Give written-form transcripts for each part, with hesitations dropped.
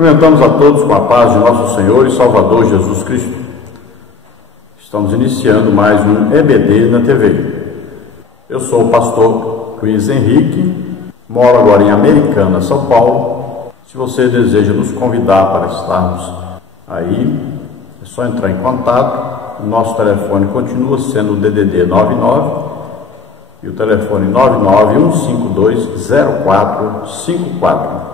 Cumprimentamos a todos com a paz de nosso Senhor e Salvador Jesus Cristo. Estamos iniciando mais um EBD na TV. Eu sou o pastor Luiz Henrique, moro agora em Americana, São Paulo. Se você deseja nos convidar para estarmos aí, é só entrar em contato. O nosso telefone continua sendo o DDD 99 e o telefone 991520454.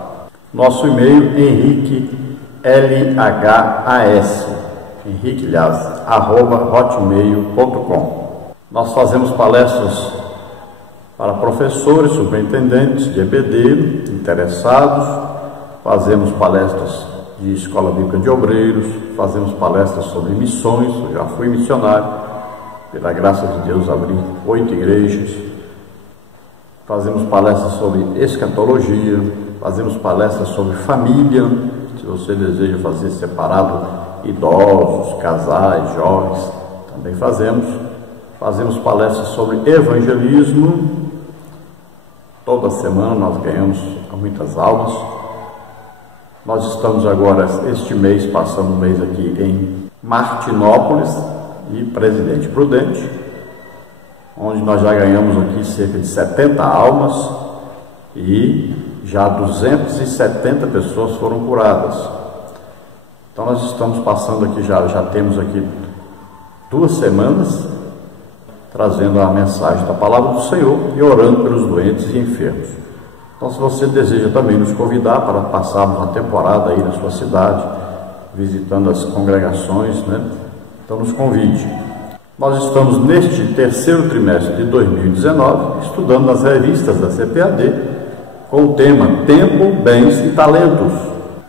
Nosso e-mail henriquelhas@hotmail.com. Nós fazemos palestras para professores, superintendentes de EBD, interessados, fazemos palestras de Escola Bíblica de Obreiros, fazemos palestras sobre missões. Eu já fui missionário, pela graça de Deus abri 8 igrejas, fazemos palestras sobre escatologia, fazemos palestras sobre família. Se você deseja fazer separado idosos, casais, jovens, também fazemos palestras sobre evangelismo. Toda semana nós ganhamos muitas almas. Nós estamos agora, este mês, passando um mês aqui em Martinópolis e Presidente Prudente, onde nós já ganhamos aqui cerca de 70 almas e já 270 pessoas foram curadas. Então nós estamos passando aqui, já temos aqui 2 semanas, trazendo a mensagem da Palavra do Senhor e orando pelos doentes e enfermos. Então, se você deseja também nos convidar para passarmos uma temporada aí na sua cidade, visitando as congregações, então nos convide. Nós estamos neste 3º trimestre de 2019, estudando nas revistas da CPAD, com o tema Tempo, Bens e Talentos,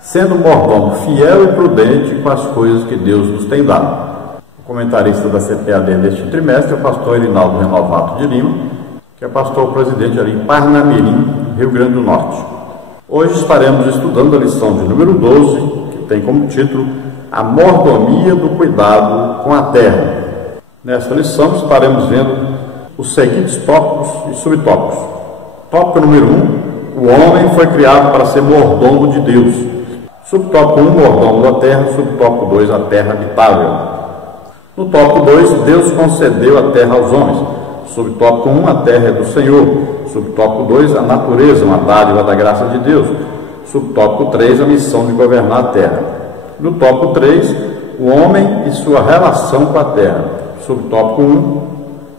sendo um mordomo fiel e prudente com as coisas que Deus nos tem dado. O comentarista da CPAD neste trimestre é o pastor Erinaldo Renovato de Lima, que é pastor-presidente ali em Parnamirim, Rio Grande do Norte. Hoje estaremos estudando a lição de número 12, que tem como título A Mordomia do Cuidado com a Terra. Nesta lição estaremos vendo os seguintes tópicos e subtópicos. Tópico número 1, o homem foi criado para ser mordomo de Deus. Subtópico 1, mordomo da terra. Subtópico 2, a terra habitável. No tópico 2, Deus concedeu a terra aos homens. Subtópico 1, a terra é do Senhor. Subtópico 2, a natureza, uma dádiva da graça de Deus. Subtópico 3, a missão de governar a terra. No tópico 3, o homem e sua relação com a terra. Subtópico 1,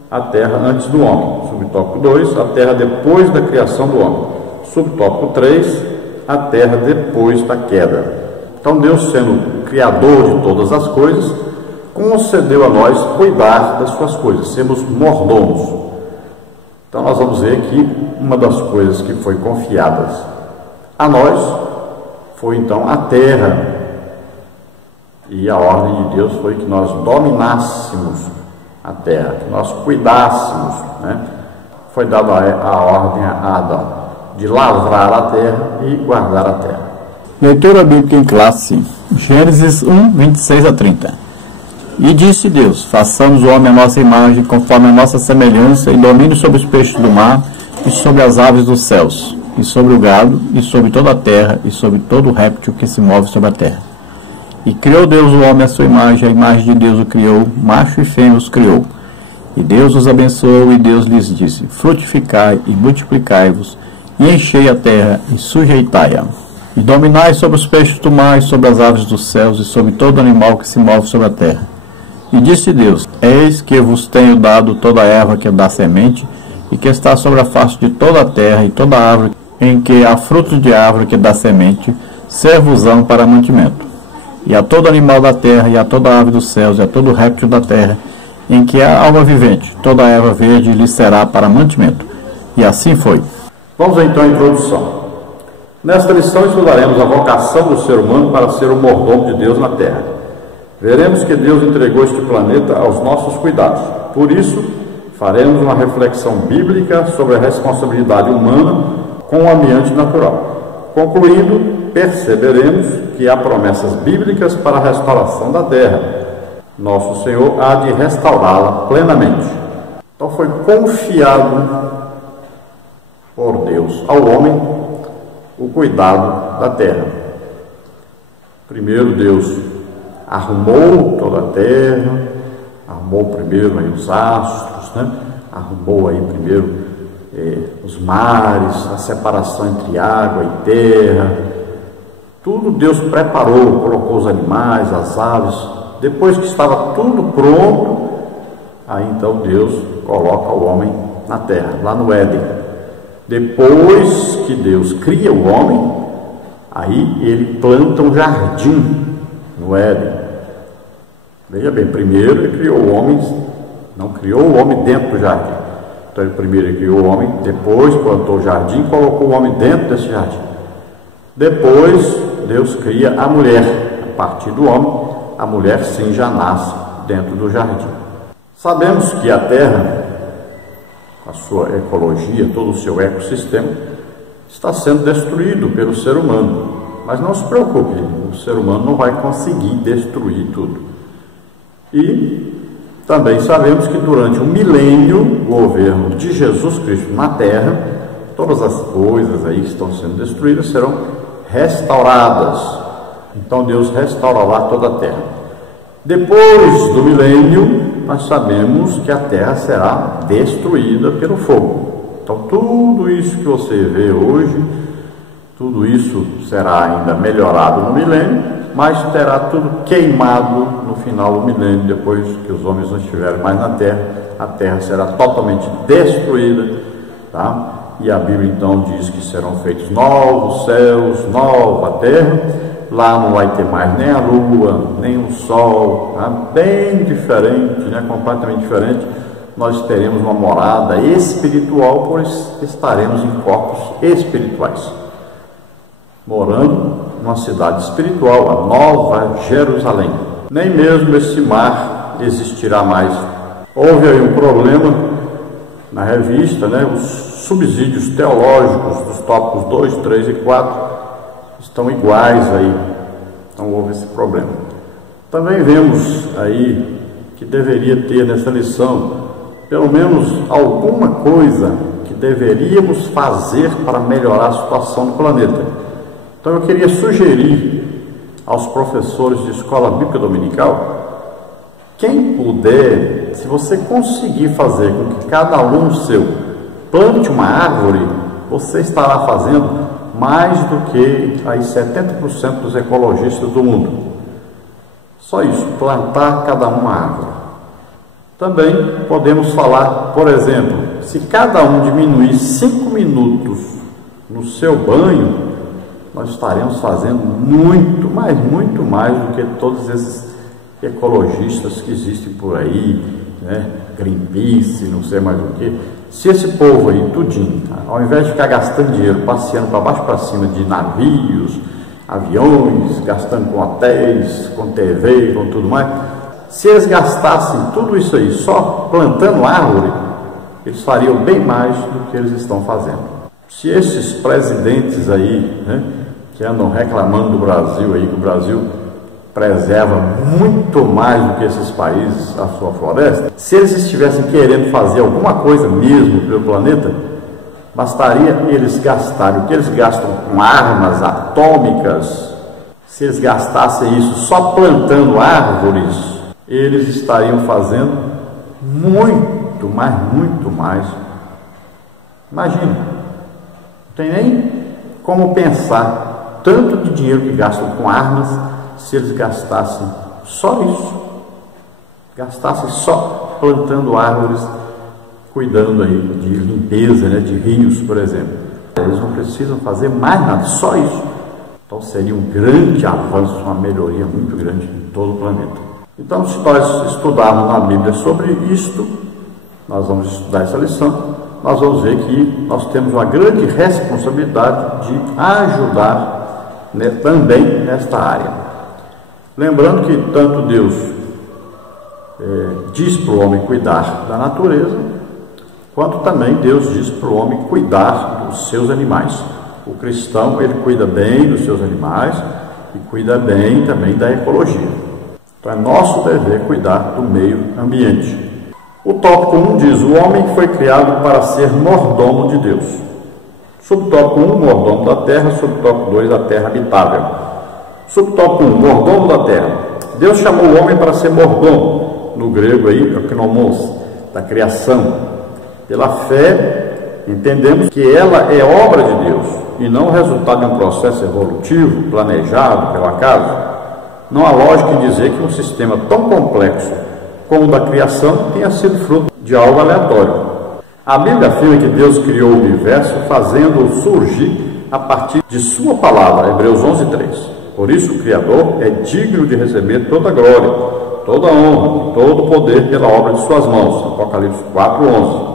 a terra antes do homem. Subtópico 2, a terra depois da criação do homem. Subtópico 3, a terra depois da queda. Então Deus, sendo criador de todas as coisas, concedeu a nós cuidar das suas coisas, sermos mordomos. Então nós vamos ver que uma das coisas que foi confiadas a nós foi então a terra. E a ordem de Deus foi que nós dominássemos a terra, que nós cuidássemos, Foi dada a ordem a Adão de lavrar a terra e guardar a terra. Leitura bíblica em classe, Gênesis 1, 26 a 30. E disse Deus, façamos o homem à nossa imagem, conforme a nossa semelhança, e domine sobre os peixes do mar, e sobre as aves dos céus, e sobre o gado, e sobre toda a terra, e sobre todo o réptil que se move sobre a terra. E criou Deus o homem à sua imagem, a imagem de Deus o criou, macho e fêmea os criou. E Deus os abençoou, e Deus lhes disse, frutificai e multiplicai-vos, e enchei a terra, e sujeitai-a. E dominai sobre os peixes do mar, e sobre as aves dos céus, e sobre todo animal que se move sobre a terra. E disse Deus, eis que vos tenho dado toda a erva que dá semente, e que está sobre a face de toda a terra, e toda a árvore em que há frutos de árvore que dá semente, ser-vos-ão para mantimento. E a todo animal da terra, e a toda ave dos céus, e a todo réptil da terra, em que há alma vivente, toda a erva verde lhe será para mantimento. E assim foi. Vamos então à introdução. Nesta lição estudaremos a vocação do ser humano para ser o mordomo de Deus na terra. Veremos que Deus entregou este planeta aos nossos cuidados. Por isso, faremos uma reflexão bíblica sobre a responsabilidade humana com o ambiente natural. Concluindo, perceberemos que há promessas bíblicas para a restauração da terra. Nosso Senhor há de restaurá-la plenamente. Então foi confiado por Deus ao homem o cuidado da terra. Primeiro Deus arrumou toda a terra, arrumou primeiro aí os astros, né? Arrumou aí primeiro os mares, a separação entre água e terra. Tudo Deus preparou, colocou os animais, as aves. Depois que estava tudo pronto, aí então Deus coloca o homem na terra, lá no Éden. Depois que Deus cria o homem, aí ele planta um jardim no Éden. Veja bem, primeiro ele criou o homem, não criou o homem dentro do jardim. Então primeiro ele criou o homem, depois plantou o jardim, colocou o homem dentro desse jardim. Depois Deus cria a mulher. A partir do homem, a mulher sim já nasce dentro do jardim. Sabemos que a terra, a sua ecologia, todo o seu ecossistema, está sendo destruído pelo ser humano. Mas não se preocupe, o ser humano não vai conseguir destruir tudo. E também sabemos que durante o milênio, o governo de Jesus Cristo na terra, todas as coisas aí que estão sendo destruídas serão restauradas. Então Deus restaurará toda a terra. Depois do milênio, nós sabemos que a terra será destruída pelo fogo. Então tudo isso que você vê hoje, tudo isso será ainda melhorado no milênio, mas terá tudo queimado no final do milênio, depois que os homens não estiverem mais na terra. A terra será totalmente destruída, tá? E a Bíblia então diz que serão feitos novos céus, nova terra. Lá não vai ter mais nem a lua, nem o sol, tá? Bem diferente, né? Completamente diferente. Nós teremos uma morada espiritual, pois estaremos em corpos espirituais, morando numa cidade espiritual, a Nova Jerusalém. Nem mesmo esse mar existirá mais. Houve aí um problema na revista, né? Os subsídios teológicos dos tópicos 2, 3 e 4 estão iguais aí. Então houve esse problema. Também vemos aí que deveria ter nessa lição pelo menos alguma coisa que deveríamos fazer para melhorar a situação do planeta. Então eu queria sugerir aos professores de escola bíblica dominical, quem puder, se você conseguir fazer com que cada aluno seu plante uma árvore, você estará fazendo mais do que aí 70% dos ecologistas do mundo. Só isso, plantar cada uma árvore. Também podemos falar, por exemplo, se cada um diminuir 5 minutos no seu banho, nós estaremos fazendo muito mais do que todos esses ecologistas que existem por aí, né? Greenpeace, não sei mais o que. Se esse povo aí, tudinho, tá? Ao invés de ficar gastando dinheiro, passeando para baixo para cima de navios, aviões, gastando com hotéis, com TV, com tudo mais, se eles gastassem tudo isso aí só plantando árvore, eles fariam bem mais do que eles estão fazendo. Se esses presidentes aí, né, que andam reclamando do Brasil aí, que o Brasil preserva muito mais do que esses países a sua floresta, se eles estivessem querendo fazer alguma coisa mesmo pelo planeta, bastaria eles gastarem o que eles gastam com armas atômicas. Se eles gastassem isso só plantando árvores, eles estariam fazendo muito mais. Imagina, não tem nem como pensar tanto de dinheiro que gastam com armas se eles gastassem só isso, gastassem só plantando árvores, cuidando aí de limpeza, né, de rios, por exemplo. Eles não precisam fazer mais nada, só isso. Então seria um grande avanço, uma melhoria muito grande em todo o planeta. Então, se nós estudarmos na Bíblia sobre isto, nós vamos estudar essa lição, nós vamos ver que nós temos uma grande responsabilidade de ajudar, né, também nesta área. Lembrando que tanto Deus diz para o homem cuidar da natureza, quanto também Deus diz para o homem cuidar dos seus animais. O cristão, ele cuida bem dos seus animais e cuida bem também da ecologia. Então é nosso dever cuidar do meio ambiente. O tópico 1 diz: o homem foi criado para ser mordomo de Deus. Subtópico 1, mordomo da terra. Subtópico 2, a terra habitável. Subtópico 1, mordomo da terra. Deus chamou o homem para ser mordomo, no grego aí, quinomos, da criação. Pela fé, entendemos que ela é obra de Deus e não resultado de um processo evolutivo, planejado pelo acaso. Não há lógica em dizer que um sistema tão complexo como o da criação tenha sido fruto de algo aleatório. A Bíblia afirma que Deus criou o universo fazendo-o surgir a partir de sua palavra, Hebreus 11:3. Por isso o Criador é digno de receber toda a glória, toda a honra, todo o poder pela obra de suas mãos, Apocalipse 4:11.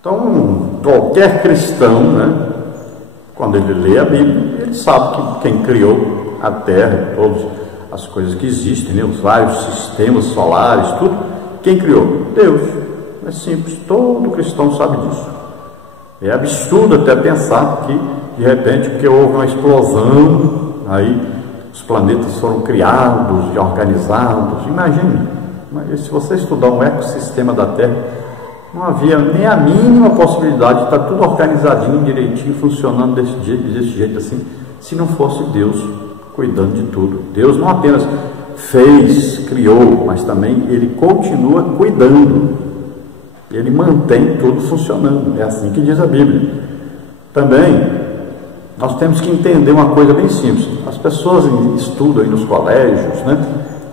Então, qualquer cristão, né, quando ele lê a Bíblia, ele sabe que quem criou a Terra, todas as coisas que existem, né, os vários sistemas solares, tudo, quem criou? Deus. É simples, todo cristão sabe disso. É absurdo até pensar que, de repente, porque houve uma explosão, aí os planetas foram criados e organizados. Imagine, se você estudar um ecossistema da Terra, não havia nem a mínima possibilidade de estar tudo organizadinho, direitinho, funcionando desse jeito assim, se não fosse Deus cuidando de tudo. Deus não apenas fez, criou, mas também Ele continua cuidando. Ele mantém tudo funcionando. É assim que diz a Bíblia. Também, nós temos que entender uma coisa bem simples. As pessoas estudam aí nos colégios, né?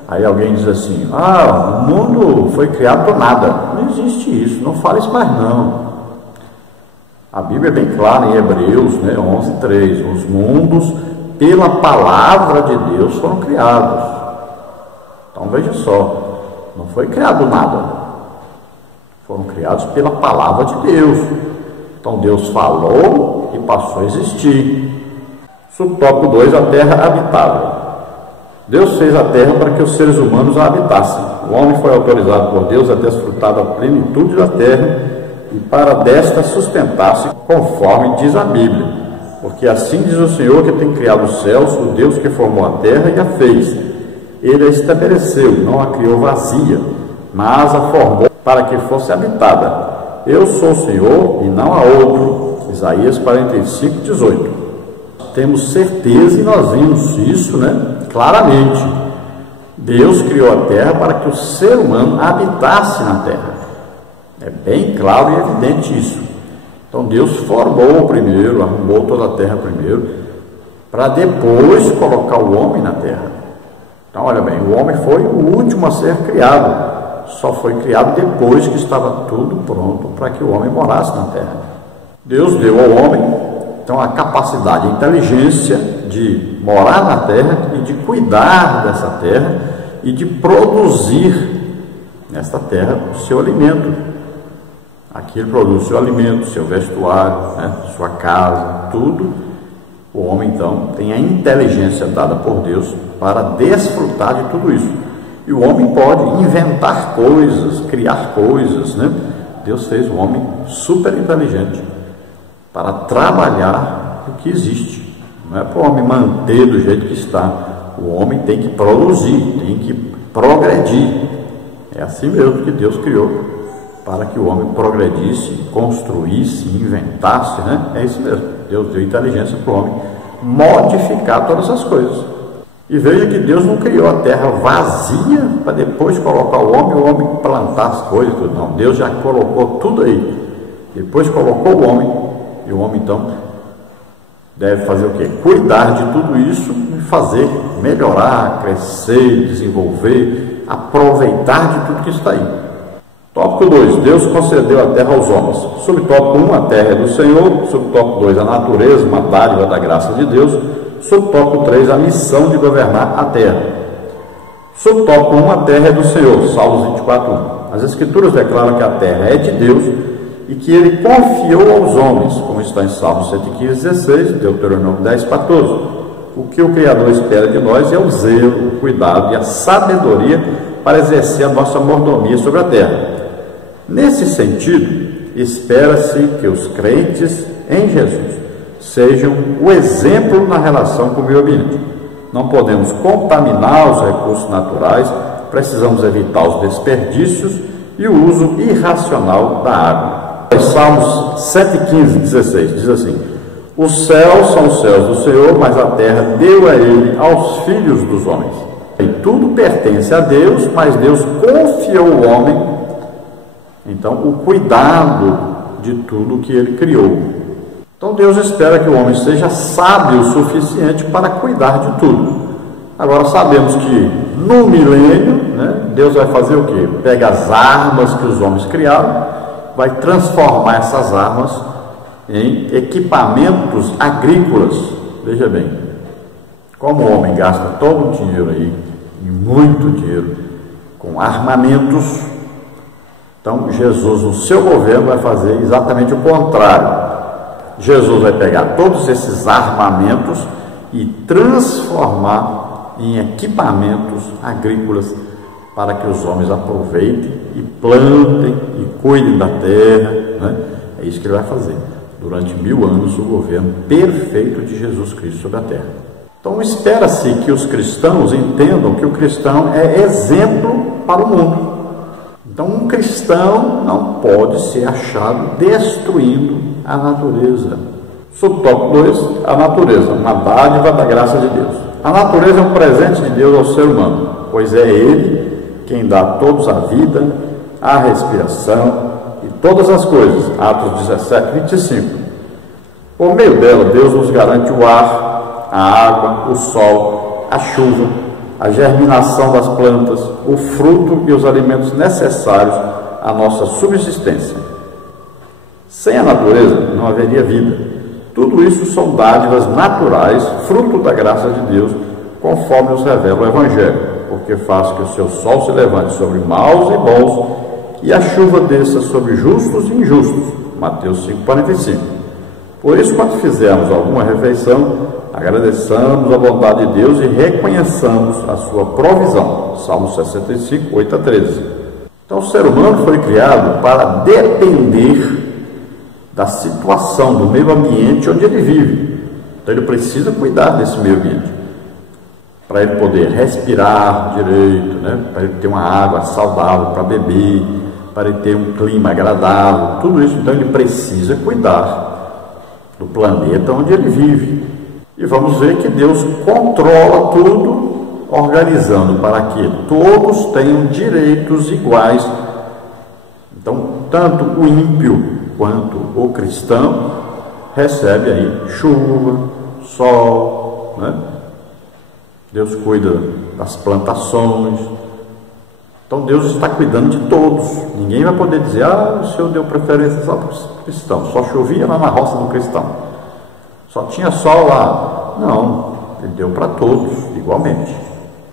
Aí alguém diz assim, o mundo foi criado do nada. Não existe isso, não fala isso mais não. A Bíblia é bem clara em Hebreus, né, 11:3. Os mundos, pela palavra de Deus, foram criados. Então veja só, não foi criado do nada. Foram criados pela palavra de Deus. Então Deus falou e passou a existir. Subtópico 2, a terra habitável. Deus fez a terra para que os seres humanos a habitassem. O homem foi autorizado por Deus a desfrutar da plenitude da terra e para desta sustentar-se, conforme diz a Bíblia. Porque assim diz o Senhor que tem criado os céus, o Deus que formou a terra e a fez. Ele a estabeleceu, não a criou vazia, mas a formou para que fosse habitada. Eu sou o Senhor e não há outro. Isaías 45:18. Temos certeza e nós vimos isso, né, claramente. Deus criou a terra para que o ser humano habitasse na terra. É bem claro e evidente isso. Então Deus formou primeiro, arrumou toda a terra primeiro, para depois colocar o homem na terra. Então olha bem, o homem foi o último a ser criado. Só foi criado depois que estava tudo pronto para que o homem morasse na terra. Deus deu ao homem, então, a capacidade, a inteligência de morar na terra e de cuidar dessa terra e de produzir nesta terra o seu alimento. Aqui ele produz o seu alimento, seu vestuário, né, sua casa, tudo. O homem, então, tem a inteligência dada por Deus para desfrutar de tudo isso. E o homem pode inventar coisas, criar coisas, né? Deus fez o homem super inteligente para trabalhar o que existe. Não é para o homem manter do jeito que está. O homem tem que produzir, tem que progredir. É assim mesmo que Deus criou, para que o homem progredisse, construísse, inventasse, né? É isso mesmo. Deus deu inteligência para o homem modificar todas essas coisas. E veja que Deus não criou a terra vazia para depois colocar o homem plantar as coisas, tudo. Não, Deus já colocou tudo aí. Depois colocou o homem, e o homem então deve fazer o quê? Cuidar de tudo isso e fazer, melhorar, crescer, desenvolver, aproveitar de tudo que está aí. Tópico 2, Deus concedeu a terra aos homens. Subtópico 1, a terra é do Senhor. Subtópico 2, a natureza, uma dádiva da graça de Deus. Subtópico 3, a missão de governar a terra. Subtópico 1, a terra é do Senhor, Salmos 24:1. As Escrituras declaram que a terra é de Deus e que Ele confiou aos homens, como está em Salmos 115:16, Deuteronômio 10:14. O que o Criador espera de nós é o zelo, o cuidado e a sabedoria para exercer a nossa mordomia sobre a terra. Nesse sentido, espera-se que os crentes em Jesus sejam o exemplo na relação com o meio ambiente. Não podemos contaminar os recursos naturais, precisamos evitar os desperdícios e o uso irracional da água. Salmos 115:16 diz assim: Os céus são os céus do Senhor, mas a terra deu a ele aos filhos dos homens. E tudo pertence a Deus, mas Deus confiou ao homem, então, o cuidado de tudo que ele criou. Então Deus espera que o homem seja sábio o suficiente para cuidar de tudo. Agora sabemos que no milênio, Deus vai fazer o quê? Pega as armas que os homens criaram, vai transformar essas armas em equipamentos agrícolas. Veja bem, como o homem gasta todo o dinheiro aí, e muito dinheiro, com armamentos, então Jesus, no seu governo, vai fazer exatamente o contrário. Jesus vai pegar todos esses armamentos e transformar em equipamentos agrícolas para que os homens aproveitem e plantem e cuidem da terra. É isso que ele vai fazer durante 1000 anos, o governo perfeito de Jesus Cristo sobre a terra. Então espera-se que os cristãos entendam que o cristão é exemplo para o mundo. Então um cristão não pode ser achado destruindo a natureza. Subtópico 2, a natureza, uma dádiva da graça de Deus. A natureza é um presente de Deus ao ser humano, pois é Ele quem dá a todos a vida, a respiração e todas as coisas. Atos 17, 25. Por meio dela, Deus nos garante o ar, a água, o sol, a chuva, a germinação das plantas, o fruto e os alimentos necessários à nossa subsistência. Sem a natureza não haveria vida. Tudo isso são dádivas naturais, fruto da graça de Deus, conforme nos revela o Evangelho, porque faz que o seu sol se levante sobre maus e bons e a chuva desça sobre justos e injustos. Mateus 5,45. Por isso, quando fizermos alguma refeição, agradeçamos a bondade de Deus e reconheçamos a sua provisão. Salmo 65, 8 a 13. Então, o ser humano foi criado para depender da situação, do meio ambiente onde ele vive. Então, ele precisa cuidar desse meio ambiente, para ele poder respirar direito, para ele ter uma água saudável para beber, para ele ter um clima agradável, tudo isso. Então, ele precisa cuidar do planeta onde ele vive. E vamos ver que Deus controla tudo, organizando para que todos tenham direitos iguais. Então, tanto o ímpio quanto o cristão recebe aí chuva, sol, Deus cuida das plantações. Então Deus está cuidando de todos. Ninguém vai poder dizer, o Senhor deu preferência só para os cristãos, só chovia lá na roça do cristão, só tinha sol lá. Não, Ele deu para todos igualmente.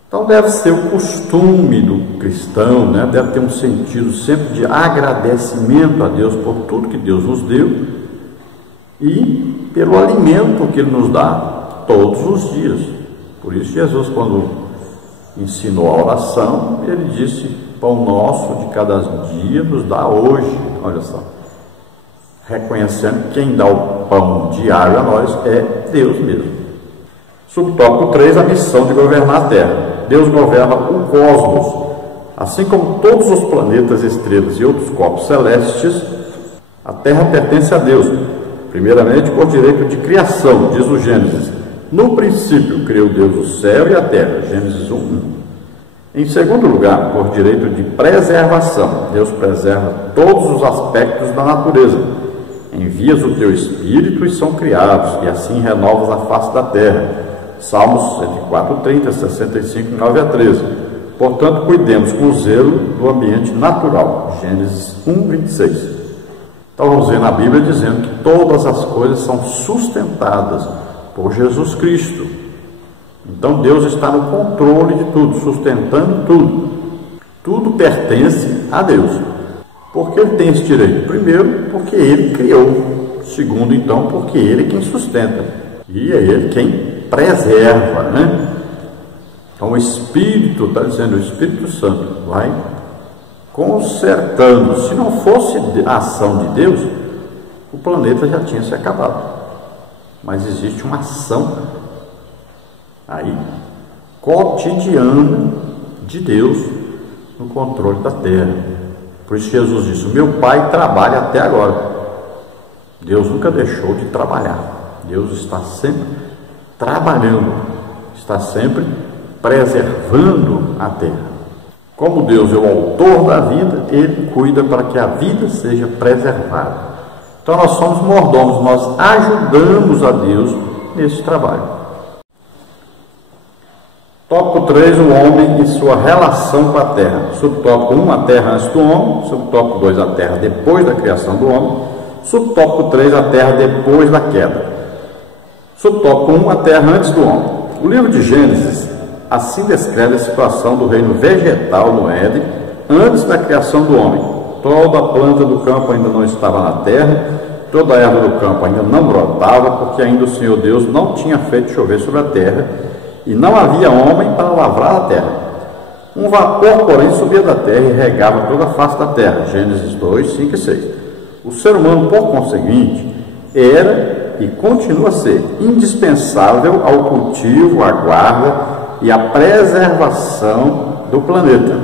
Então deve ser o costume do cristão, deve ter um sentido sempre de agradecimento a Deus por tudo que Deus nos deu e pelo alimento que Ele nos dá todos os dias. Por isso Jesus, quando ensinou a oração, Ele disse: pão nosso de cada dia nos dá hoje. Olha só, reconhecendo que quem dá o pão diário a nós é Deus mesmo. Subtópico 3, a missão de governar a Terra. Deus governa o cosmos, assim como todos os planetas, estrelas e outros corpos celestes. A Terra pertence a Deus, primeiramente por direito de criação, diz o Gênesis. No princípio criou Deus o céu e a terra, Gênesis 1:1. Em segundo lugar, por direito de preservação, Deus preserva todos os aspectos da natureza. Envias o teu Espírito e são criados, e assim renovas a face da terra. Salmos 104:30, 65, 9 a 13. Portanto, cuidemos com zelo do ambiente natural. Gênesis 1:26. Então, vamos ver na Bíblia dizendo que todas as coisas são sustentadas por Jesus Cristo. Então, Deus está no controle de tudo, sustentando tudo. Tudo pertence a Deus. Por que Ele tem esse direito? Primeiro, porque Ele criou. Segundo, então, porque Ele é quem sustenta. E é Ele quem preserva, Então o Espírito, está dizendo, o Espírito Santo vai consertando. Se não fosse a ação de Deus, o planeta já tinha se acabado. Mas existe uma ação aí cotidiana de Deus no controle da terra. Por isso Jesus disse: o meu Pai trabalha até agora. Deus nunca deixou de trabalhar. Deus está sempre trabalhando, está sempre preservando a terra. Como Deus é o autor da vida, Ele cuida para que a vida seja preservada. Então nós somos mordomos, nós ajudamos a Deus nesse trabalho. Tópico 3, o homem e sua relação com a terra. Subtópico 1, a terra antes do homem. Subtópico 2, a terra depois da criação do homem. Subtópico 3, a terra depois da queda. Subtópico 1, a terra antes do homem. O livro de Gênesis assim descreve a situação do reino vegetal no Éden antes da criação do homem. Toda a planta do campo ainda não estava na terra, toda a erva do campo ainda não brotava, porque ainda o Senhor Deus não tinha feito chover sobre a terra, e não havia homem para lavrar a terra. Um vapor, porém, subia da terra e regava toda a face da terra. Gênesis 2, 5 e 6. O ser humano, por conseguinte, era e continua a ser indispensável ao cultivo, à guarda e à preservação do planeta.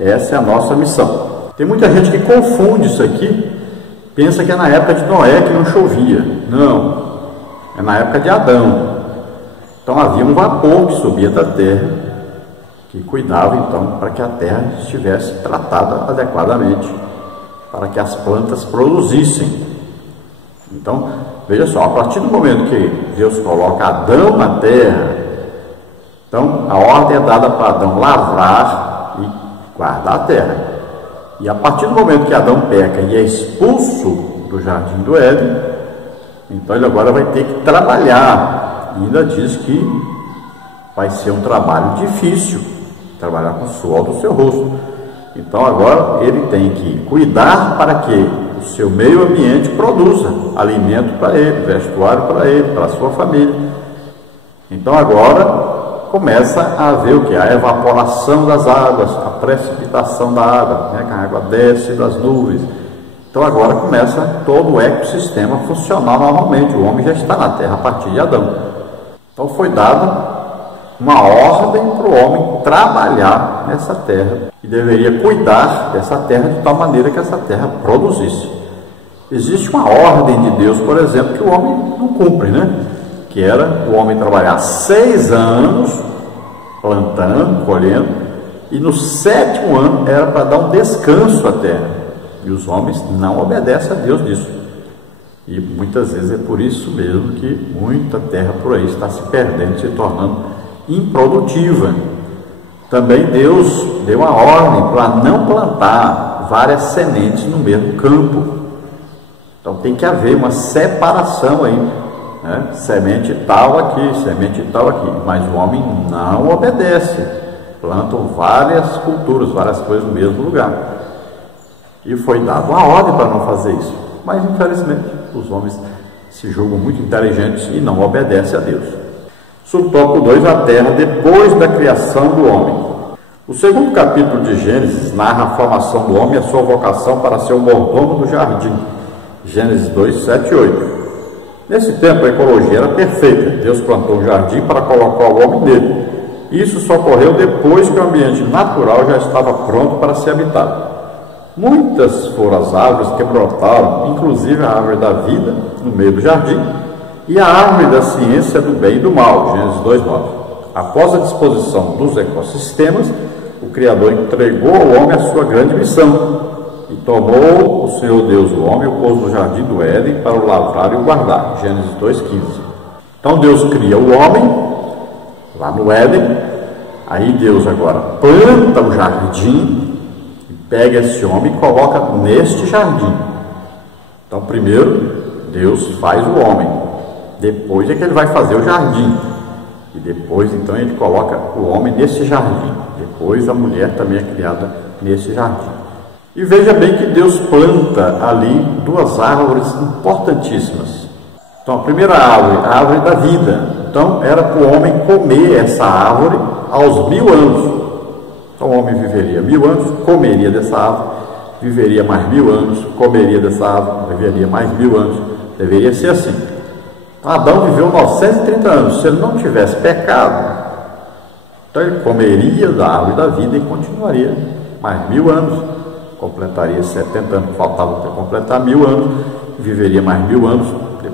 Essa é a nossa missão. Tem muita gente que confunde isso aqui, pensa que é na época de Noé que não chovia. Não, é na época de Adão. Então havia um vapor que subia da terra, que cuidava então para que a terra estivesse tratada adequadamente, para que as plantas produzissem. Então, veja só, a partir do momento que Deus coloca Adão na terra, então a ordem é dada para Adão lavrar e guardar a terra. E a partir do momento que Adão peca e é expulso do jardim do Éden, então ele agora vai ter que trabalhar. E ainda diz que vai ser um trabalho difícil, trabalhar com o suor do seu rosto. Então agora ele tem que cuidar para que o seu meio ambiente produza alimento para ele, vestuário para ele, para a sua família. Então agora começa a haver o que? A evaporação das águas, a precipitação da água, né? Que a água desce das nuvens. Então agora começa todo o ecossistema a funcionar normalmente. O homem já está na terra a partir de Adão. Então foi dada uma ordem para o homem trabalhar nessa terra e deveria cuidar dessa terra de tal maneira que essa terra produzisse. Existe uma ordem de Deus, por exemplo, que o homem não cumpre, né? Que era o homem trabalhar 6 anos plantando, colhendo, e no 7º ano era para dar um descanso à terra. E os homens não obedecem a Deus nisso. E muitas vezes é por isso mesmo que muita terra por aí está se perdendo, se tornando improdutiva. Também Deus deu a ordem para não plantar várias sementes no mesmo campo. Então tem que haver uma separação aí, né? Semente tal aqui, semente tal aqui. Mas o homem não obedece. Plantam várias culturas, várias coisas no mesmo lugar. E foi dado uma ordem para não fazer isso. Mas infelizmente os homens se julgam muito inteligentes e não obedecem a Deus. Subtópico 2, a terra depois da criação do homem. O segundo capítulo de Gênesis narra a formação do homem e a sua vocação para ser o mordomo do jardim. Gênesis 2, 7 e 8. Nesse tempo a ecologia era perfeita. Deus plantou um jardim para colocar o homem nele. Isso só ocorreu depois que o ambiente natural já estava pronto para ser habitado. Muitas foram as árvores que brotaram, inclusive a árvore da vida no meio do jardim e a árvore da ciência do bem e do mal, Gênesis 2:9. Após a disposição dos ecossistemas, o Criador entregou ao homem a sua grande missão e tomou o Senhor Deus o homem e o pôs no jardim do Éden para o lavrar e o guardar, Gênesis 2:15. Então Deus cria o homem lá no Éden, aí Deus agora planta o jardim, pega esse homem e coloca neste jardim. Então primeiro Deus faz o homem, depois é que ele vai fazer o jardim, e depois então ele coloca o homem nesse jardim, depois a mulher também é criada nesse jardim. E veja bem que Deus planta ali 2 árvores importantíssimas. Então a primeira árvore, a árvore da vida. Então era para o homem comer essa árvore aos 1000 anos. Então o homem viveria 1000 anos, comeria dessa árvore, viveria mais 1000 anos, comeria dessa árvore, viveria mais 1000 anos. Deveria ser assim. Então, Adão viveu 930 anos. Se ele não tivesse pecado, então ele comeria da árvore da vida e continuaria mais 1000 anos. Completaria 70 anos, faltava para completar 1000 anos, viveria mais 1000 anos,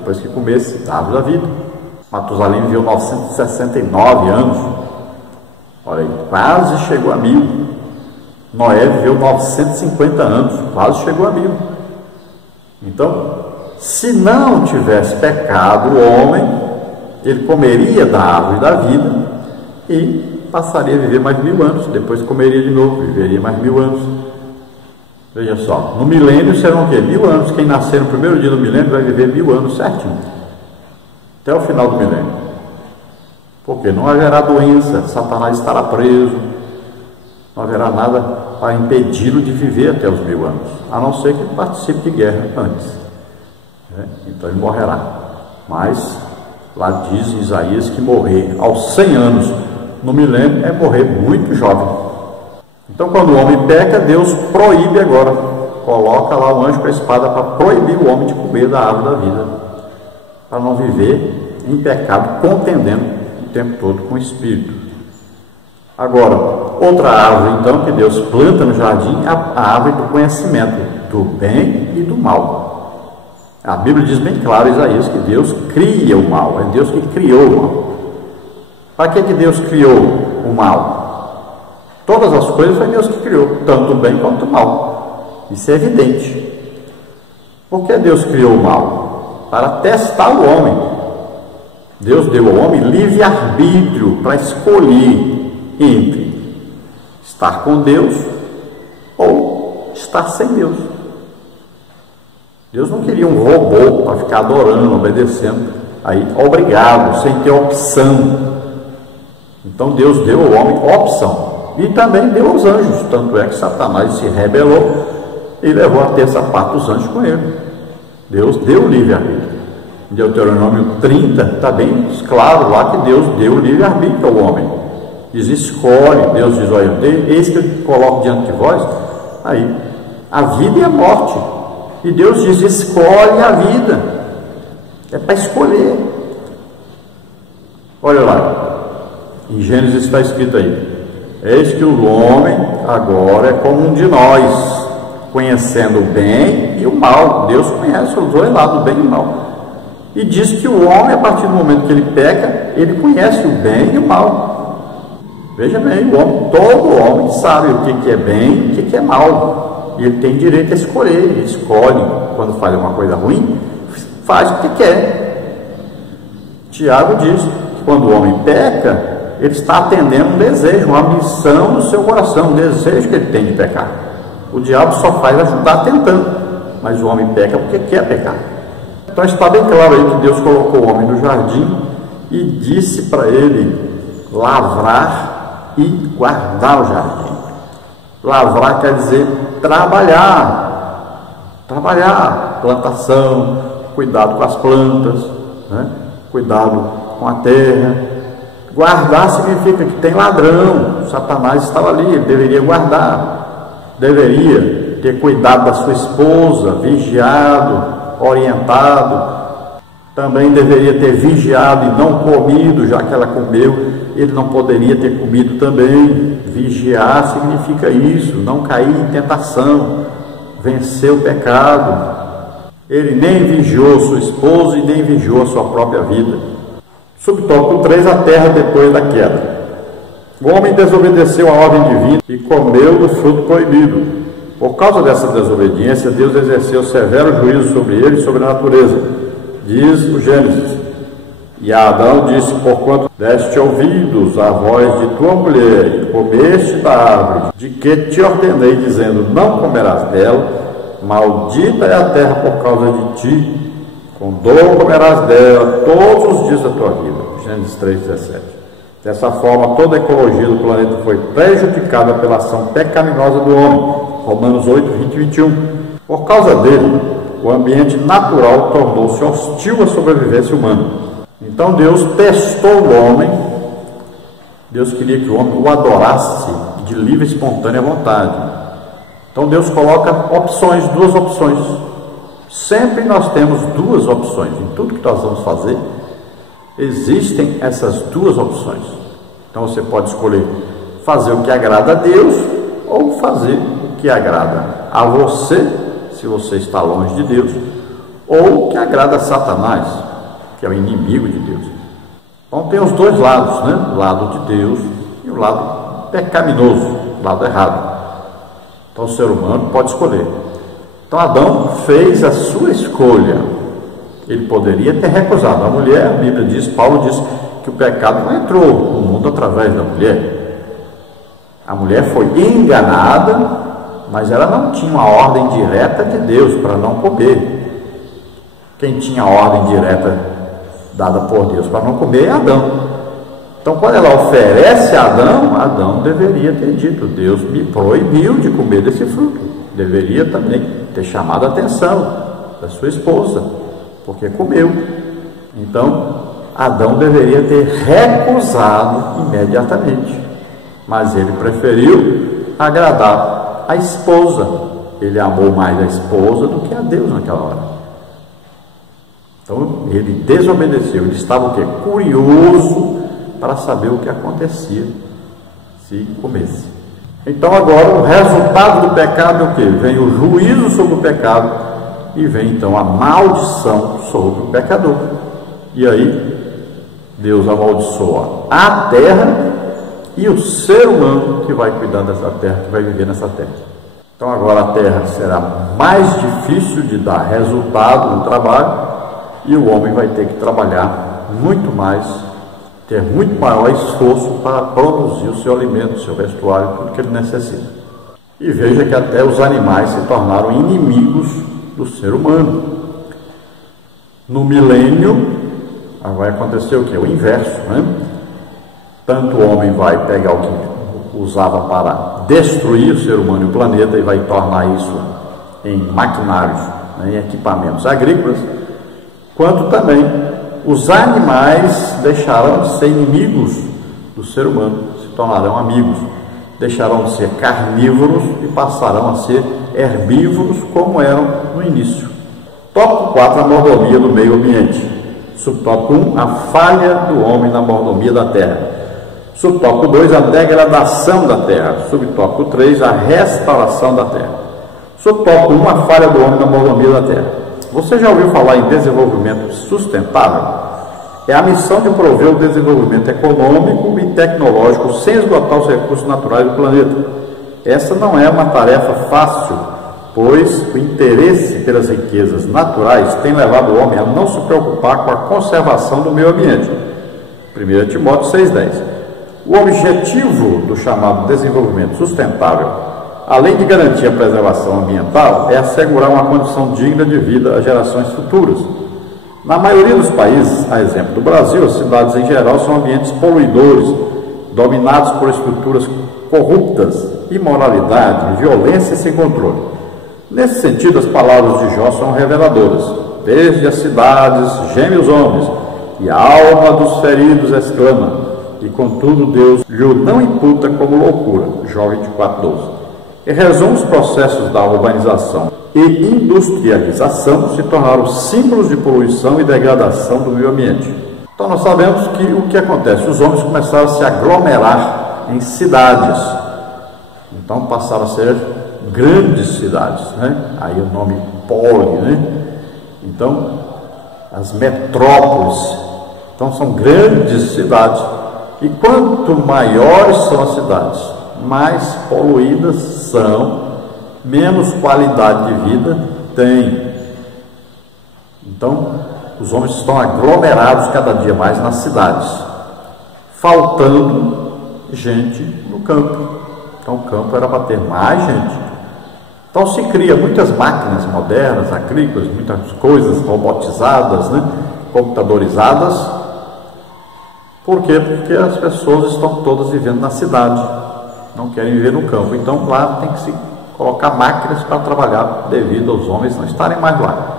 depois que comesse da árvore da vida. Matusalém viveu 969 anos. Olha aí, quase chegou a 1000. Noé viveu 950 anos, quase chegou a 1000. Então, se não tivesse pecado o homem, ele comeria da árvore da vida e passaria a viver mais 1000 anos. Depois comeria de novo, viveria mais 1000 anos. Veja só, no milênio serão o quê? 1000 anos. Quem nascer no primeiro dia do milênio vai viver 1000 anos certinho, até o final do milênio. Porque não haverá doença, Satanás estará preso, não haverá nada para impedi-lo de viver até os 1000 anos, a não ser que ele participe de guerra antes, né? Então ele morrerá. Mas lá diz em Isaías que morrer aos 100 anos no milênio é morrer muito jovem. Então, quando o homem peca, Deus proíbe agora, coloca lá o anjo com a espada para proibir o homem de comer da árvore da vida, para não viver em pecado, contendendo o tempo todo com o Espírito. Agora, outra árvore, então, que Deus planta no jardim, é a árvore do conhecimento, do bem e do mal. A Bíblia diz bem claro, Isaías, que Deus cria o mal, é Deus que criou o mal. Para que Deus criou o mal? Todas as coisas foi Deus que criou, tanto o bem quanto o mal. Isso é evidente. Por que Deus criou o mal? Para testar o homem. Deus deu ao homem livre-arbítrio para escolher entre estar com Deus ou estar sem Deus. Deus não queria um robô para ficar adorando, obedecendo, aí obrigado, sem ter opção. Então Deus deu ao homem opção. E também deu aos anjos, tanto é que Satanás se rebelou e levou a terça parte dos anjos com ele. Deus deu o livre-arbítrio. Em Deuteronômio 30 está bem claro lá que Deus deu o livre-arbítrio ao homem. Diz, escolhe, Deus diz, olha, eis que eu coloco diante de vós, aí, a vida e a morte. E Deus diz, escolhe a vida. É para escolher. Olha lá, em Gênesis está escrito aí, eis que o homem agora é como um de nós, conhecendo o bem e o mal. Deus conhece os dois lados, o bem e o mal. E diz que o homem, a partir do momento que ele peca, ele conhece o bem e o mal. Veja bem, todo homem sabe o que é bem e o que é mal. E ele tem direito a escolher. Ele escolhe, quando faz uma coisa ruim, faz o que quer. Tiago diz que quando o homem peca, ele está atendendo um desejo, uma missão no seu coração, um desejo que ele tem de pecar. O diabo só faz ajudar tentando, mas o homem peca porque quer pecar. Então está bem claro aí que Deus colocou o homem no jardim e disse para ele lavrar e guardar o jardim. Lavrar quer dizer trabalhar, plantação, cuidado com as plantas, né? Cuidado com a terra. Guardar significa que tem ladrão, Satanás estava ali, ele deveria guardar, deveria ter cuidado da sua esposa, vigiado, orientado, também deveria ter vigiado e não comido, já que ela comeu, ele não poderia ter comido também. Vigiar significa isso, não cair em tentação, vencer o pecado. Ele nem vigiou sua esposa e nem vigiou a sua própria vida. Subtópico 3, a terra depois da queda. O homem desobedeceu a ordem divina e comeu do fruto proibido. Por causa dessa desobediência, Deus exerceu severo juízo sobre ele e sobre a natureza. Diz o Gênesis, e Adão disse, porquanto deste ouvidos à voz de tua mulher e comeste da árvore, de que te ordenei, dizendo, não comerás dela, maldita é a terra por causa de ti, com dor comerás dela todos os dias da tua vida. Gênesis 3,17. Dessa forma, toda a ecologia do planeta foi prejudicada pela ação pecaminosa do homem. Romanos 8, 20 e 21. Por causa dele, o ambiente natural tornou-se hostil à sobrevivência humana. Então Deus testou o homem. Deus queria que o homem o adorasse de livre e espontânea vontade. Então Deus coloca opções, duas opções. Sempre nós temos duas opções. Em tudo que nós vamos fazer, existem essas duas opções. Então você pode escolher fazer o que agrada a Deus ou fazer o que agrada a você, se você está longe de Deus, ou que agrada a Satanás, que é o inimigo de Deus. Então tem os dois lados, né? O lado de Deus e o lado pecaminoso, o lado errado. Então o ser humano pode escolher. Então Adão fez a sua escolha. Ele poderia ter recusado. A mulher, a Bíblia diz, Paulo diz que o pecado não entrou no mundo através da mulher. A mulher foi enganada, mas ela não tinha uma ordem direta de Deus para não comer. Quem tinha a ordem direta dada por Deus para não comer é Adão. Então, quando ela oferece a Adão, Adão deveria ter dito: Deus me proibiu de comer desse fruto. Deveria também ter chamado a atenção da sua esposa, porque comeu. Então, Adão deveria ter recusado imediatamente, mas ele preferiu agradar a esposa. Ele amou mais a esposa do que a Deus naquela hora. Então ele desobedeceu. Ele estava o quê? Curioso para saber o que acontecia se comesse. Então agora o resultado do pecado é o quê? Vem o juízo sobre o pecado e vem então a maldição sobre o pecador. E aí Deus amaldiçoa a terra e o ser humano que vai cuidar dessa terra, que vai viver nessa terra. Então agora a terra será mais difícil de dar resultado no trabalho e o homem vai ter que trabalhar muito mais, ter muito maior esforço para produzir o seu alimento, o seu vestuário, tudo que ele necessita. E veja que até os animais se tornaram inimigos do ser humano. No milênio vai acontecer o que? O inverso, né? Tanto o homem vai pegar o que usava para destruir o ser humano e o planeta e vai tornar isso em maquinários, né, em equipamentos agrícolas, quanto também os animais deixarão de ser inimigos do ser humano, se tornarão amigos, deixarão de ser carnívoros e passarão a ser herbívoros como eram no início. Tópico 4, a mordomia do meio ambiente. Subtópico 1, a falha do homem na mordomia da terra. Subtópico 2, a degradação da terra. Subtópico 3, a restauração da terra. Subtópico 1, a falha do homem na mordomia da terra. Você já ouviu falar em desenvolvimento sustentável? É a missão de prover o desenvolvimento econômico e tecnológico sem esgotar os recursos naturais do planeta. Essa não é uma tarefa fácil, pois o interesse pelas riquezas naturais tem levado o homem a não se preocupar com a conservação do meio ambiente. 1 Timóteo 6,10. O objetivo do chamado desenvolvimento sustentável, além de garantir a preservação ambiental, é assegurar uma condição digna de vida às gerações futuras. Na maioria dos países, a exemplo do Brasil, as cidades em geral são ambientes poluidores, dominados por estruturas corruptas, imoralidade, violência sem controle. Nesse sentido, as palavras de Jó são reveladoras. Desde as cidades geme os homens, e a alma dos feridos exclama, e contudo Deus lhe não imputa como loucura. Jó 24:12. Em resumo, os processos da urbanização e industrialização se tornaram símbolos de poluição e degradação do meio ambiente. Então nós sabemos que o que acontece? Os homens começaram a se aglomerar em cidades. Então passaram a ser grandes cidades, né? Aí o nome poli, né? Então as metrópoles. Então são grandes cidades. E quanto maiores são as cidades, mais poluídas são, menos qualidade de vida têm. Então, os homens estão aglomerados cada dia mais nas cidades, faltando gente no campo. Então, o campo era para ter mais gente. Então, se cria muitas máquinas modernas, agrícolas, muitas coisas robotizadas, né? Computadorizadas. Por quê? Porque as pessoas estão todas vivendo na cidade, não querem viver no campo. Então lá tem que se colocar máquinas para trabalhar devido aos homens não estarem mais lá.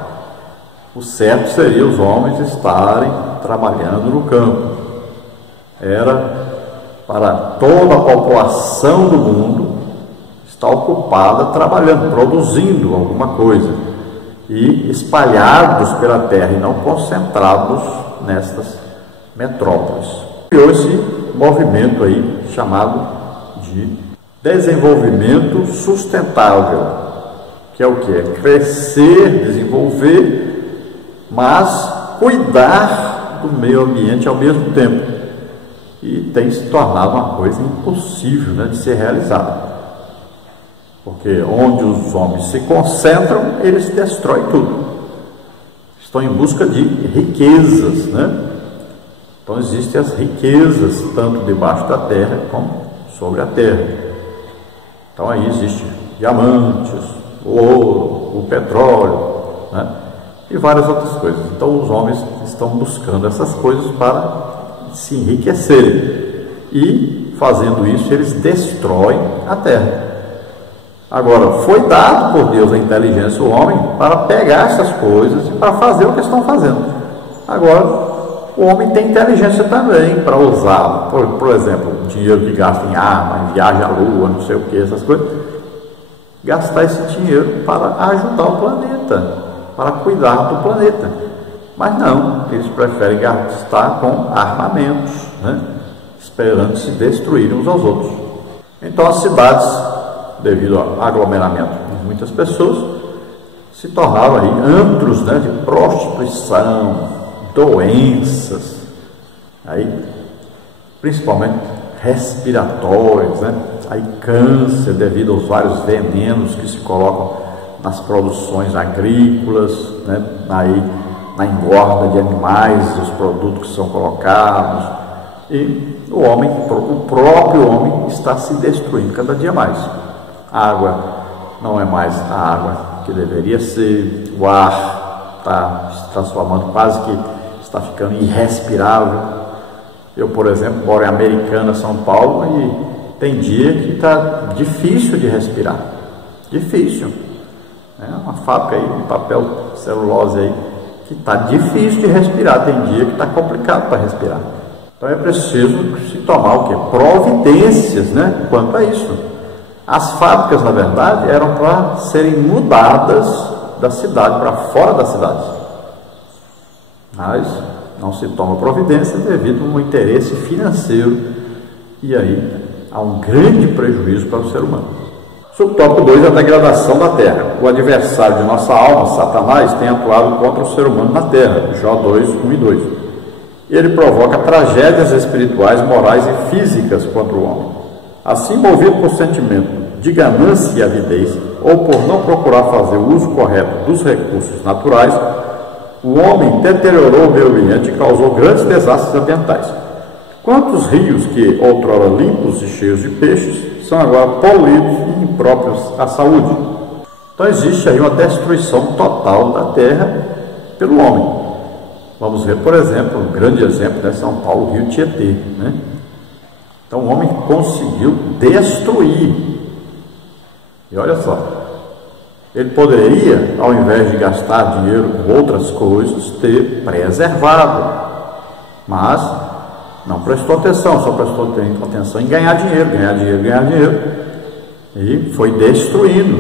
O certo seria os homens estarem trabalhando no campo. Era para toda a população do mundo estar ocupada trabalhando, produzindo alguma coisa e espalhados pela terra e não concentrados nestas metrópoles. Criou esse movimento aí chamado de desenvolvimento sustentável, que é o que? É crescer, desenvolver mas cuidar do meio ambiente ao mesmo tempo. E tem se tornado uma coisa impossível, né, de ser realizada. Porque onde os homens se concentram, eles destroem tudo. Estão em busca de riquezas, né? Então existem as riquezas, tanto debaixo da terra como sobre a terra. Então aí existe diamantes, o ouro, o petróleo, né? E várias outras coisas. Então os homens estão buscando essas coisas para se enriquecerem. E fazendo isso, eles destroem a terra. Agora, foi dado por Deus a inteligência ao homem para pegar essas coisas e para fazer o que estão fazendo. Agora, o homem tem inteligência também para usar, por exemplo, o dinheiro que gasta em arma, em viagem à lua, não sei o que, essas coisas, gastar esse dinheiro para ajudar o planeta, para cuidar do planeta. Mas não, eles preferem gastar com armamentos, né? Esperando se destruir uns aos outros. Então as cidades, devido ao aglomeramento de muitas pessoas, se tornaram aí antros, né, de prostituição, doenças, aí, principalmente respiratórios, né? Aí câncer devido aos vários venenos que se colocam nas produções agrícolas, né? Aí na engorda de animais, os produtos que são colocados, e o próprio homem está se destruindo cada dia mais. A água não é mais a água que deveria ser, o ar está se transformando, quase que está ficando irrespirável. Eu, por exemplo, moro em Americana, São Paulo, e tem dia que está difícil de respirar. Difícil. É uma fábrica aí de papel celulose aí, que está difícil de respirar. Tem dia que está complicado para respirar. Então é preciso se tomar o quê? Providências, né, quanto a isso. As fábricas, na verdade, eram para serem mudadas da cidade, para fora da cidade. Mas não se toma providência devido a um interesse financeiro, e aí há um grande prejuízo para o ser humano. Subtópico 2, a degradação da terra. O adversário de nossa alma, Satanás, tem atuado contra o ser humano na terra, Jó 2, 1 e 2. Ele provoca tragédias espirituais, morais e físicas contra o homem. Assim, movido por sentimento de ganância e avidez, ou por não procurar fazer o uso correto dos recursos naturais, o homem deteriorou o meio ambiente e causou grandes desastres ambientais. Quantos rios que outrora limpos e cheios de peixes são agora poluídos e impróprios à saúde? Então existe aí uma destruição total da terra pelo homem. Vamos ver, por exemplo, um grande exemplo, né, São Paulo, Rio Tietê, né? Então o homem conseguiu destruir. E olha só, ele poderia, ao invés de gastar dinheiro com outras coisas, ter preservado, mas não prestou atenção, só prestou atenção em ganhar dinheiro, e foi destruindo.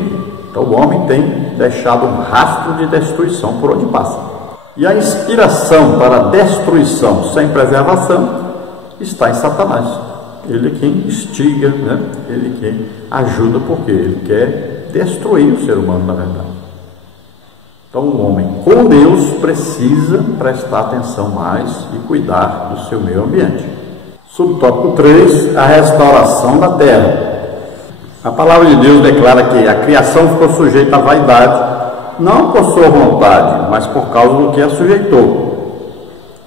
Então o homem tem deixado um rastro de destruição por onde passa. E a inspiração para a destruição sem preservação está em Satanás. Ele é quem instiga, né? Ele é quem ajuda, porque ele quer destruir o ser humano, na verdade. Então o homem com Deus precisa prestar atenção mais e cuidar do seu meio ambiente. Subtópico 3, a restauração da terra. A palavra de Deus declara que a criação ficou sujeita à vaidade, não por sua vontade, mas por causa do que a sujeitou,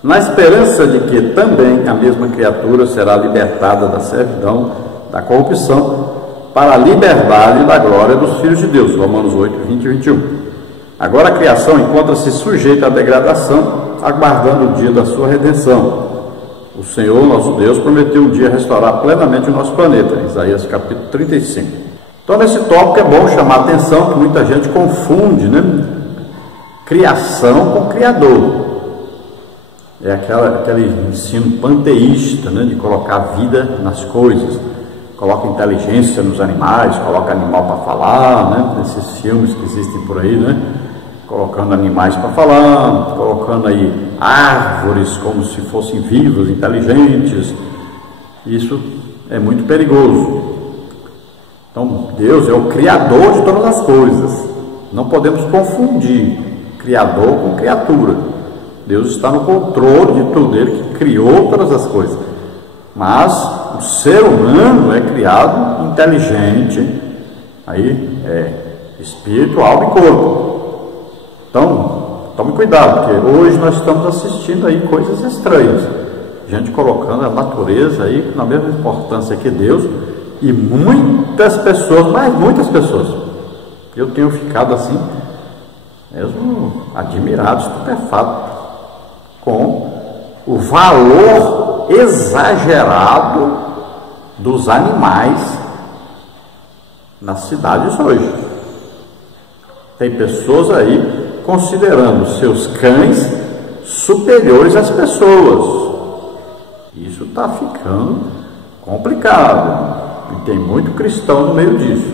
na esperança de que também a mesma criatura será libertada da servidão, da corrupção, para a liberdade da glória dos filhos de Deus. Romanos 8, 20 e 21. Agora a criação encontra-se sujeita à degradação, aguardando o dia da sua redenção. O Senhor, nosso Deus, prometeu um dia restaurar plenamente o nosso planeta. Isaías capítulo 35. Então, nesse tópico é bom chamar a atenção que muita gente confunde, né, criação com criador. É aquele ensino panteísta, né, de colocar vida nas coisas. Coloca inteligência nos animais, coloca animal para falar, né, nesses filmes que existem por aí, né, colocando animais para falar, colocando aí árvores como se fossem vivos, inteligentes. Isso é muito perigoso. Então, Deus é o Criador de todas as coisas. Não podemos confundir Criador com criatura. Deus está no controle de tudo, Ele que criou todas as coisas. Mas o ser humano é criado inteligente, aí espírito, alma e corpo. Então, tome cuidado, porque hoje nós estamos assistindo aí coisas estranhas. Gente colocando a natureza aí na mesma importância que Deus, e muitas pessoas, mas muitas pessoas, eu tenho ficado assim, mesmo admirado, estupefato, com o valor exagerado dos animais nas cidades hoje. Tem pessoas aí considerando seus cães superiores às pessoas. Isso está ficando complicado. E tem muito cristão no meio disso.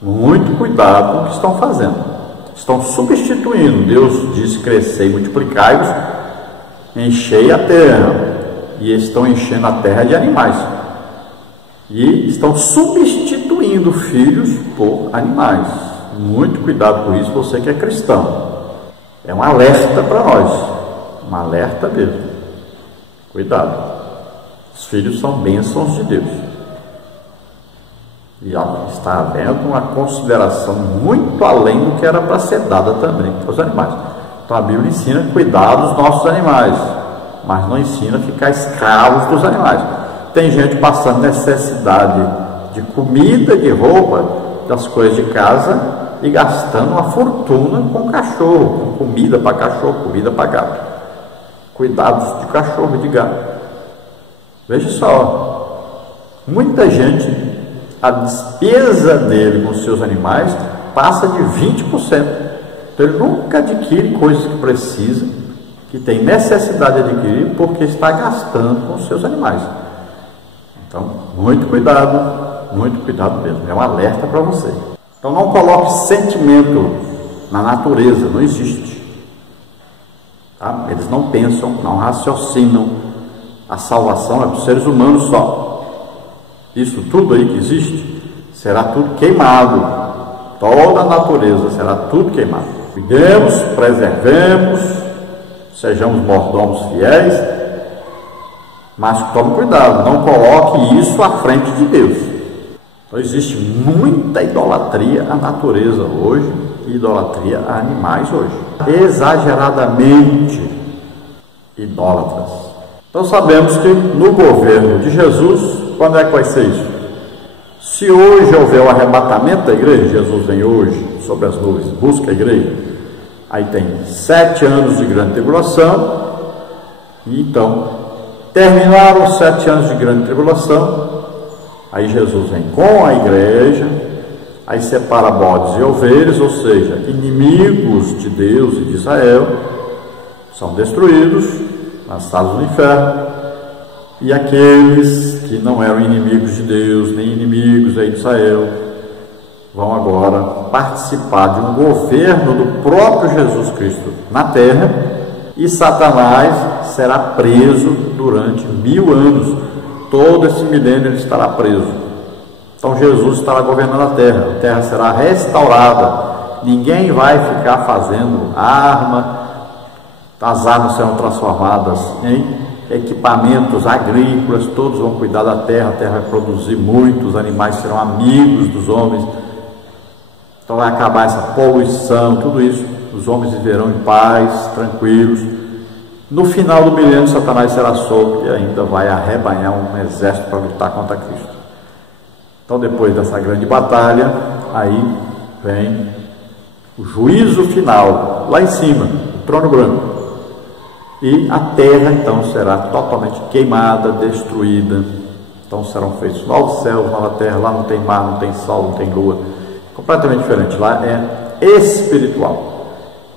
Muito cuidado com o que estão fazendo. Estão substituindo. Deus diz: crescei e multiplicai-vos, enchei a terra. E estão enchendo a terra de animais. E estão substituindo filhos por animais. Muito cuidado com isso, você que é cristão. É um alerta para nós. Um alerta mesmo. Cuidado. Os filhos são bênçãos de Deus. E está havendo uma consideração muito além do que era para ser dada também para os animais. Então a Bíblia ensina a cuidar dos nossos animais, mas não ensina a ficar escravos dos animais. Tem gente passando necessidade de comida, de roupa, das coisas de casa, e gastando uma fortuna com cachorro, com comida para cachorro, comida para gato. Cuidados de cachorro e de gato. Veja só, muita gente, a despesa dele com seus animais passa de 20%. Então ele nunca adquire coisas que precisa, que tem necessidade de adquirir, porque está gastando com seus animais. Então, muito cuidado mesmo. É um alerta para você. Então não coloque sentimento na natureza, não existe. Tá? Eles não pensam, não raciocinam. A salvação é para os seres humanos só. Isso tudo aí que existe, será tudo queimado. Toda a natureza será tudo queimado. Cuidemos, preservemos, sejamos mordomos fiéis, mas tome cuidado, não coloque isso à frente de Deus. Então existe muita idolatria à natureza hoje, e idolatria a animais hoje. Exageradamente idólatras. Então sabemos que no governo de Jesus, quando é que vai ser isso? Se hoje houver o arrebatamento da igreja, Jesus vem hoje sobre as nuvens, busca a igreja, aí tem 7 anos de grande tribulação, e então, terminaram os 7 anos de grande tribulação, aí Jesus vem com a igreja, aí separa bodes e ovelhas, ou seja, inimigos de Deus e de Israel, são destruídos, lançados no inferno, e aqueles que não eram inimigos de Deus, nem inimigos de Israel, vão agora participar de um governo do próprio Jesus Cristo na terra, e Satanás será preso durante 1000 anos. Todo esse milênio ele estará preso. Então Jesus estará governando a terra será restaurada, ninguém vai ficar fazendo arma, as armas serão transformadas em equipamentos agrícolas, todos vão cuidar da terra, a terra vai produzir muito, os animais serão amigos dos homens, então vai acabar essa poluição, tudo isso, os homens viverão em paz, tranquilos. No final do milênio, Satanás será solto e ainda vai arrebanhar um exército para lutar contra Cristo. Então depois dessa grande batalha, aí vem o juízo final, lá em cima, o trono branco. E a terra então será totalmente queimada, destruída. Então serão feitos novos céus, nova terra. Lá não tem mar, não tem sol, não tem lua. Completamente diferente. Lá é espiritual.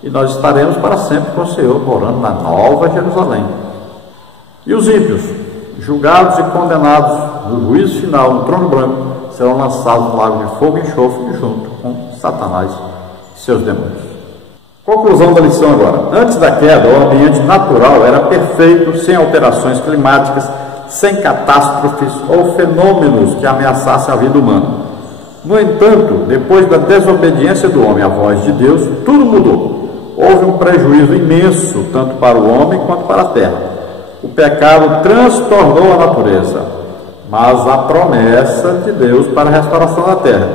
E nós estaremos para sempre com o Senhor, morando na nova Jerusalém. E os ímpios, julgados e condenados no juízo final, no trono branco, serão lançados no lago de fogo e enxofre, junto com Satanás e seus demônios. Conclusão da lição agora. Antes da queda, o ambiente natural era perfeito, sem alterações climáticas, sem catástrofes ou fenômenos que ameaçassem a vida humana. No entanto, depois da desobediência do homem à voz de Deus, tudo mudou. houve um prejuízo imenso, tanto para o homem quanto para a terra. O pecado transtornou a natureza, mas há promessa de Deus para a restauração da terra.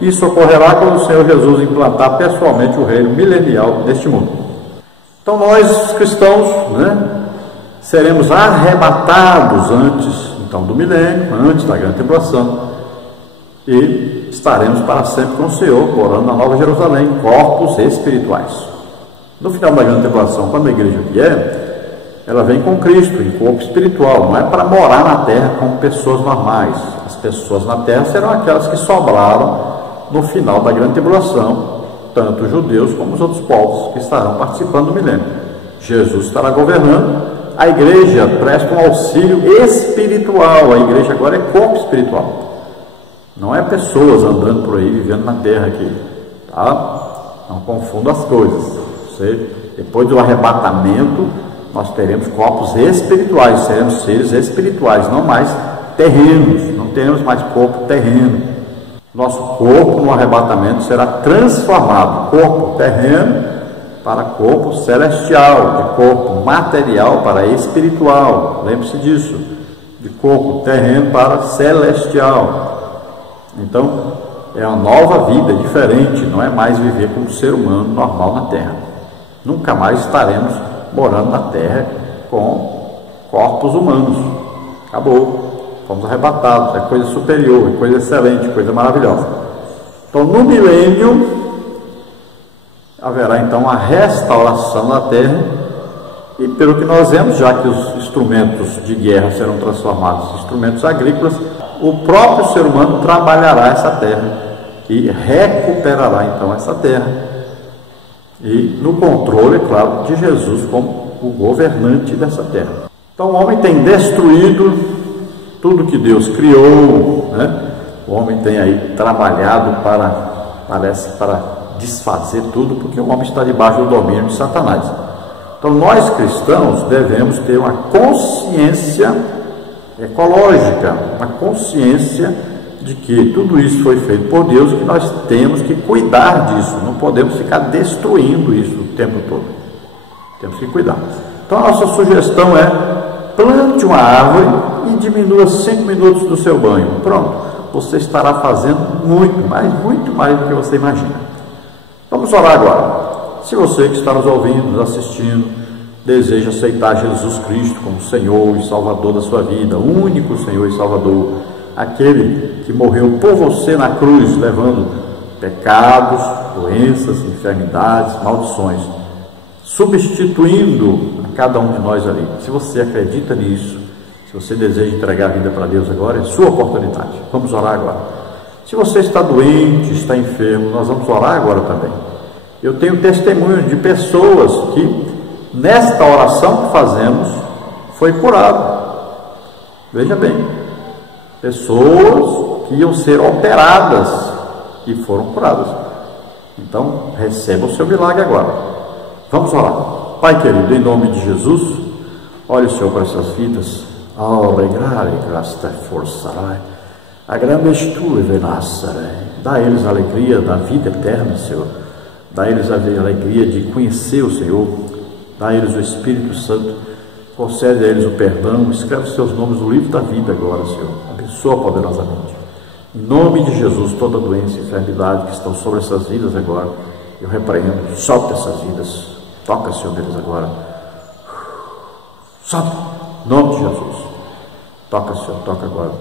Isso ocorrerá quando o Senhor Jesus implantar pessoalmente o reino milenial neste mundo. Então nós, cristãos, seremos arrebatados antes do milênio, antes da grande tribulação, e estaremos para sempre com o Senhor, morando na Nova Jerusalém, corpos espirituais. No final da grande tribulação, quando a igreja vier, ela vem com Cristo em corpo espiritual, não é para morar na terra como pessoas normais. As pessoas na terra serão aquelas que sobraram no final da grande tribulação, tanto os judeus como os outros povos que estarão participando do milênio. Jesus estará governando, a igreja presta um auxílio espiritual, a igreja agora é corpo espiritual, não é pessoas andando por aí, vivendo na terra aqui, tá? Não confunda as coisas. Depois do arrebatamento, nós teremos corpos espirituais, seremos seres espirituais, não mais terrenos, não teremos mais corpo terreno. Nosso corpo no arrebatamento será transformado, corpo terreno para corpo celestial, de corpo material para espiritual, lembre-se disso, de corpo terreno para celestial. Então, é uma nova vida, diferente, não é mais viver como ser humano normal na terra. Nunca mais estaremos morando na terra com corpos humanos. Acabou. Fomos arrebatados, é coisa superior, é coisa excelente, coisa maravilhosa. Então, no milênio, haverá então a restauração da terra, e pelo que nós vemos, já que os instrumentos de guerra serão transformados em instrumentos agrícolas, o próprio ser humano trabalhará essa terra e recuperará então essa terra, e no controle, é claro, de Jesus como o governante dessa terra. Então o homem tem destruído tudo que Deus criou, O homem tem aí trabalhado para desfazer tudo, porque o homem está debaixo do domínio de Satanás. Então nós cristãos devemos ter uma consciência ecológica, uma consciência de que tudo isso foi feito por Deus, que nós temos que cuidar disso, não podemos ficar destruindo isso o tempo todo, temos que cuidar. Então a nossa sugestão é: plante uma árvore e diminua 5 minutos do seu banho. Pronto, você estará fazendo muito mais do que você imagina. Vamos orar agora. Se você que está nos ouvindo, nos assistindo, deseja aceitar Jesus Cristo como Senhor e Salvador da sua vida, o único Senhor e Salvador, aquele que morreu por você na cruz, levando pecados, doenças, enfermidades, maldições, substituindo a cada um de nós ali. Se você acredita nisso, se você deseja entregar a vida para Deus agora, é sua oportunidade. Vamos orar agora. Se você está doente, está enfermo, nós vamos orar agora também. Eu tenho testemunho de pessoas que, nesta oração que fazemos, foi curado. Veja bem, pessoas que iam ser operadas e foram curadas. Então, receba o seu milagre agora. Vamos orar. Pai querido, em nome de Jesus, olhe, Senhor, para essas vidas. A grande tu venassare. Dá a eles a alegria da vida eterna, Senhor. Dá a eles a alegria de conhecer o Senhor. Dá a eles o Espírito Santo. Concede a eles o perdão. Escreve os seus nomes no livro da vida agora, Senhor. Abençoa poderosamente. Em nome de Jesus, toda doença e enfermidade que estão sobre essas vidas agora, eu repreendo. Solta essas vidas. Toca, Senhor, deles agora. Solta. Em nome de Jesus. Toca, Senhor, toca agora.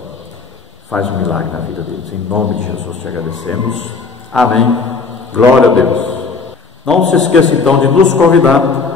Faz um milagre na vida deles. Em nome de Jesus te agradecemos. Amém. Glória a Deus. Não se esqueça então de nos convidar